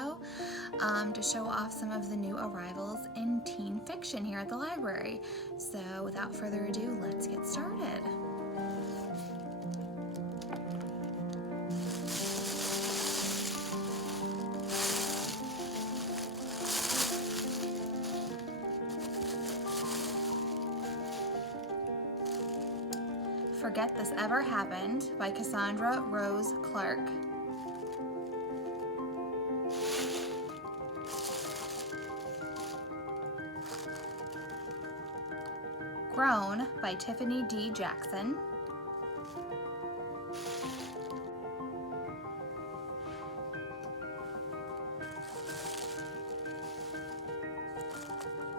video to show off some of the new arrivals in teen fiction here at the library. So without further ado, let's get started. Forget This Ever Happened by Cassandra Rose Clark. Grown by Tiffany D. Jackson.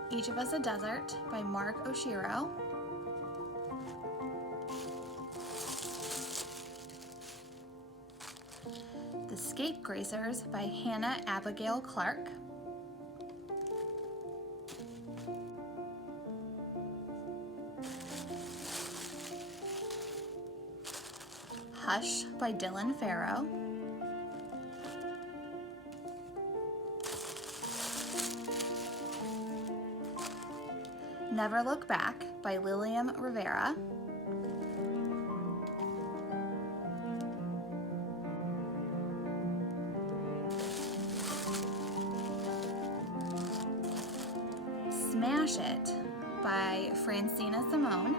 Each of Us a Desert by Mark Oshiro. The Scapegracers by Hannah Abigail Clark. Hush by Dylan Farrow. Never Look Back by Lilian Rivera. Smash It by Francina Simone.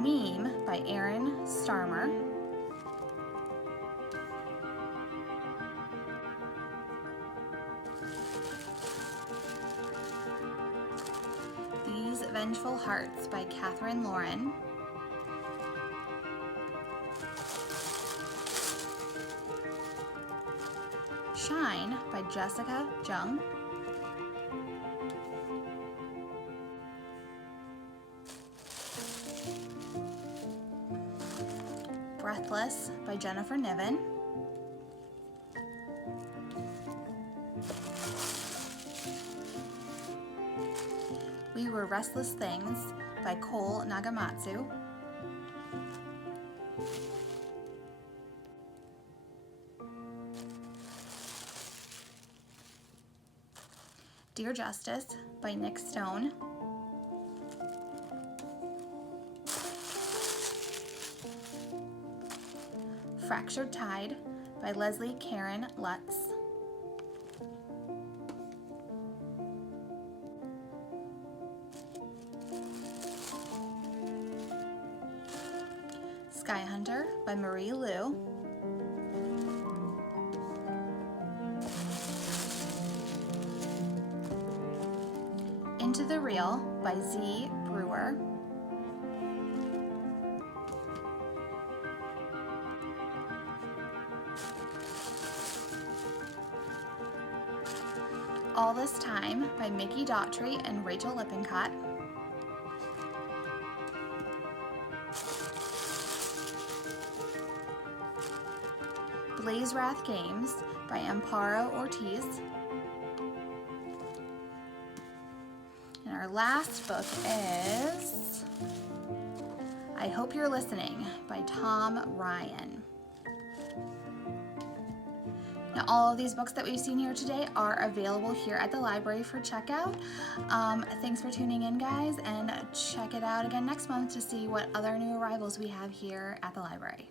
Meme by Erin Starmer. These Vengeful Hearts by Catherine Lauren. Shine by Jessica Jung. Breathless by Jennifer Niven. We Were Restless Things by Cole Nagamatsu. Dear Justice by Nick Stone. Fractured Tide by Leslie Karen Lutz. Sky Hunter by Marie Lu. Into the Real by Z. Brewer. All This Time by Mickey Daughtry and Rachel Lippincott. Blaze Wrath Games by Amparo Ortiz. And our last book is I Hope You're Listening by Tom Ryan. Now, all of these books that we've seen here today are available here at the library for checkout. Thanks for tuning in, guys, and check it out again next month to see what other new arrivals we have here at the library.